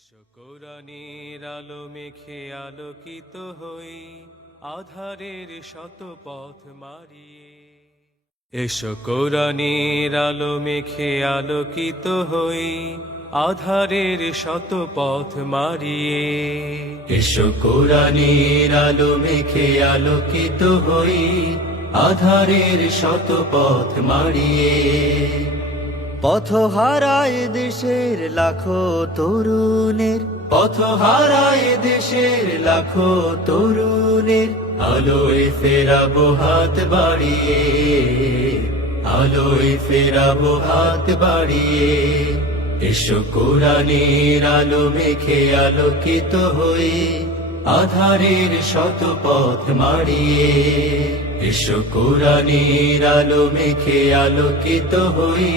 এসো আলো মেখে আলোকিত হই আধারের শত পথ মারিয়ে এসো কোরআনের আলো মেখে আলোকিত হই আধারের শত পথ মারিয়ে এসো কোরআনের আলো মেখে আলোকিত হই আধারের শত পথ মারিয়ে পথ হারায় দেশের লাখো তরুণের পথ হারায় দেশের লাখো তরুণের আলোয় ফেরাবো হাত বাড়িয়ে আলোয় ফেরাবো হাত বাড়িয়ে এসো কোরআনের আলো মেখে আলোকিত হয়ে আধারের শত পথ মারিয়ে এসো কোরআনের আলো মেখে আলোকিত হয়ে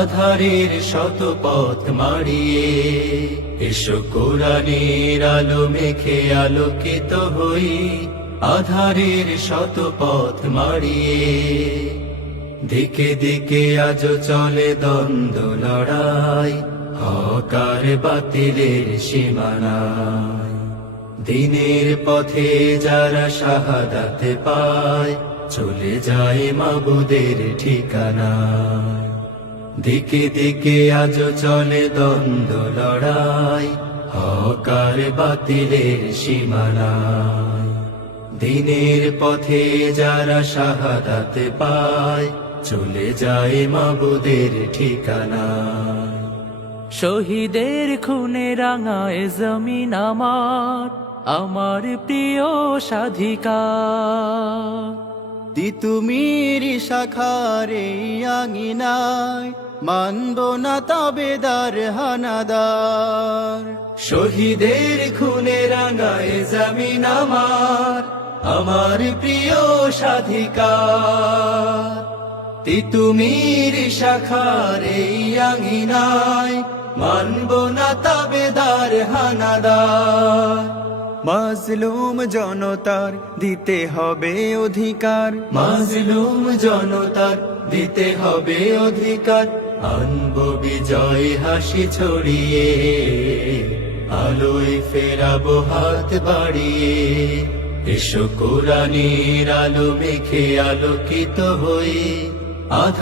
আধারের শত পথ মারিয়ে এসো কোরআনের আলো মেখে আলোকিত হই আধারের শত পথ মারিয়ে দিকে দিকে আজ চলে দ্বন্দ্ব লড়াই হকার বাতিলের সীমানায় দিনের পথে যারা সাহাদাতে পায় চলে যায় মাবুদের ঠিকানায় দিকে দিকে আজ চলে দ্বন্দ্ব লড়াই হকার বাতিলের সীমানায় দিনের পথে যারা শাহাদাত পায় চলে যায় মাবুদের ঠিকানা শহীদের খুনে রাঙায় জমিন আমার আমার প্রিয় সাধিকা তিতুমির শাখারে আঙিনায় মানব না দার হানাদার শহীদের খুনে রাঙায় জামিন আমার আমার প্রিয় স্বাধিকার তিতুমির শাখারে আঙিনায় মানব না দার হানাদার মাজলুম জনতার দিতে হবে অধিকার মাজলুম জনতার দিতে হবে অধিকার আনব বিজয় হাসি ছড়িয়ে আলোয় ফেরাব হাত বাড়িয়ে এসো কোরআনের আলো মেখে আলোকিত হই আধ